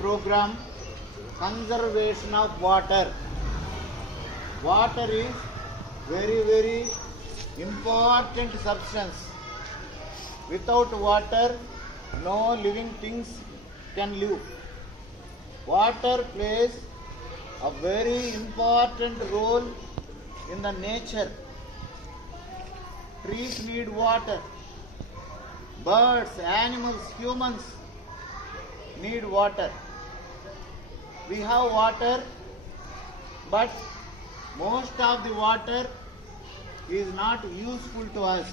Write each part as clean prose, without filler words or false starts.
program conservation of water. Water is very important substance. Without water, no living things can live. Water plays a very important role in the nature. Trees need water. Birds, animals, humans need water. We have water, but most of the water is not useful to us.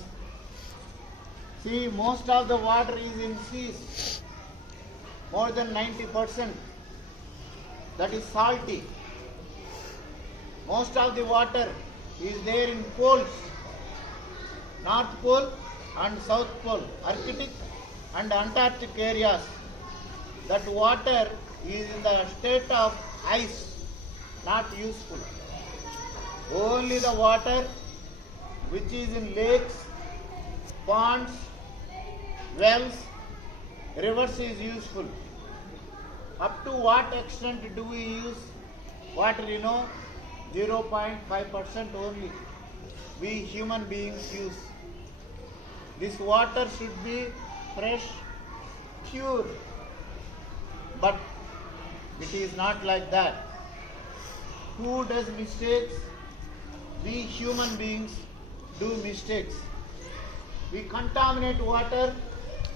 See, most of the water is in seas. More than 90%. That is salty. Most of the water is there in poles. North Pole and South Pole, Arctic and Antarctic areas. That water is in the state of ice, not useful. Only the water which is in lakes, ponds, wells, rivers is useful. Up to what extent do we use water? 0.5% only we human beings use. This water should be fresh, pure, but it is not like that. Who does mistakes? We human beings do mistakes. We contaminate water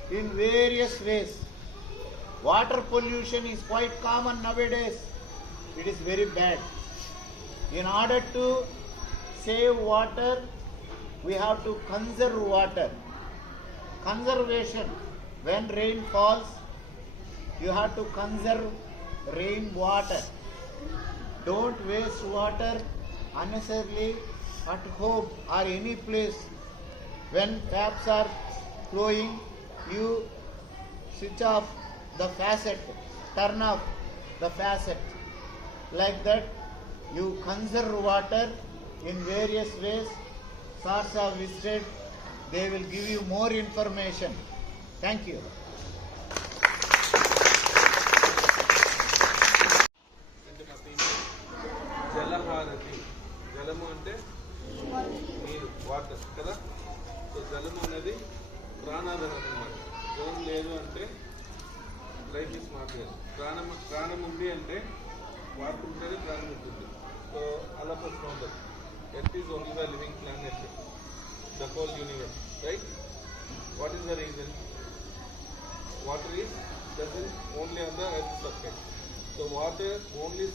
in various ways. Water pollution is quite common nowadays. It is very bad. In order to save water, we have to conserve water. Conservation. When rain falls, you have to conserve rain water. Don't waste water unnecessarily at home or any place. When taps are flowing, you switch off the faucet, turn off the faucet. Like that, you conserve water in various ways. Source are visited. They will give you more information. Thank you. జలహారతి. జలము అంటే నీరు, water కదా. So జలము అనేది ప్రాణాధారం అన్నమాట. జలం లేదు అంటే లైఫ్ ఇస్ నాట్ లేదు. ప్రాణం ఉంది అంటే వాటర్ ఉంటేనే ప్రాణం ఉంటుంది. సో అలా ప్రశ్న ఉంటుంది. Earth is only the living planet, the whole universe, right? What is the reason? Water is present only on the earth's surface. So water only